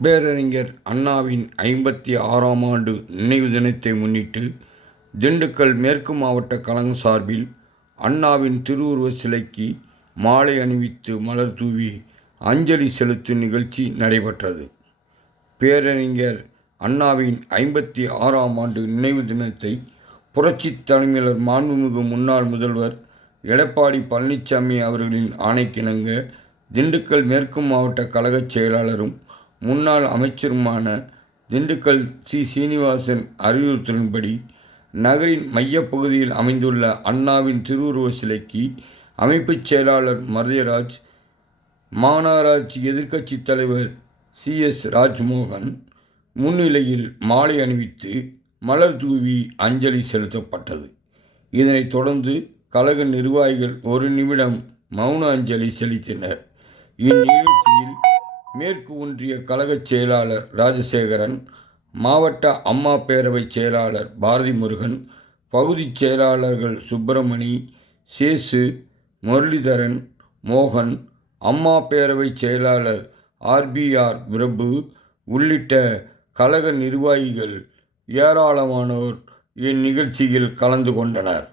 பேரறிஞர் அண்ணாவின் 56ஆம் ஆண்டு நினைவு தினத்தை முன்னிட்டு திண்டுக்கல் மேற்கு மாவட்ட கழகம் சார்பில் அண்ணாவின் திருவுருவச் சிலைக்கு மாலை அணிவித்து மலர் தூவி அஞ்சலி செலுத்தும் நிகழ்ச்சி நடைபெற்றது. பேரறிஞர் அண்ணாவின் 56ஆம் ஆண்டு நினைவு தினத்தை புரட்சித் தலைவர் மாண்புமிகு முன்னாள் முதல்வர் எடப்பாடி பழனிசாமி அவர்களின் ஆணைக்கிணங்க திண்டுக்கல் மேற்கு மாவட்ட கழகச் செயலாளரும் முன்னாள் அமைச்சருமான திண்டுக்கல் சீனிவாசன் அறிவுறுத்தலின்படி நகரின் மையப்பகுதியில் அமைந்துள்ள அண்ணாவின் திருவுருவச் சிலைக்கு அமைப்புச் செயலாளர் மருதையராஜ், மாநகராட்சி எதிர்க்கட்சித் தலைவர் CS ராஜ்மோகன் முன்னிலையில் மாலை அணிவித்து மலர் தூவி அஞ்சலி செலுத்தப்பட்டது. இதனைத் தொடர்ந்து கழக நிர்வாகிகள் 1 நிமிடம் மௌன அஞ்சலி செலுத்தினர். இந்நிகழ்ச்சியில் மேற்கு ஒன்றிய கழகச் செயலாளர் ராஜசேகரன், மாவட்ட அம்மா பேரவை செயலாளர் பாரதி முருகன், பகுதிச் செயலாளர்கள் சுப்பிரமணி, சேசு, முரளிதரன், மோகன், அம்மா பேரவை செயலாளர் RBR பிரபு உள்ளிட்ட கழக நிர்வாகிகள் ஏராளமானோர் இந்நிகழ்ச்சியில் கலந்து கொண்டனர்.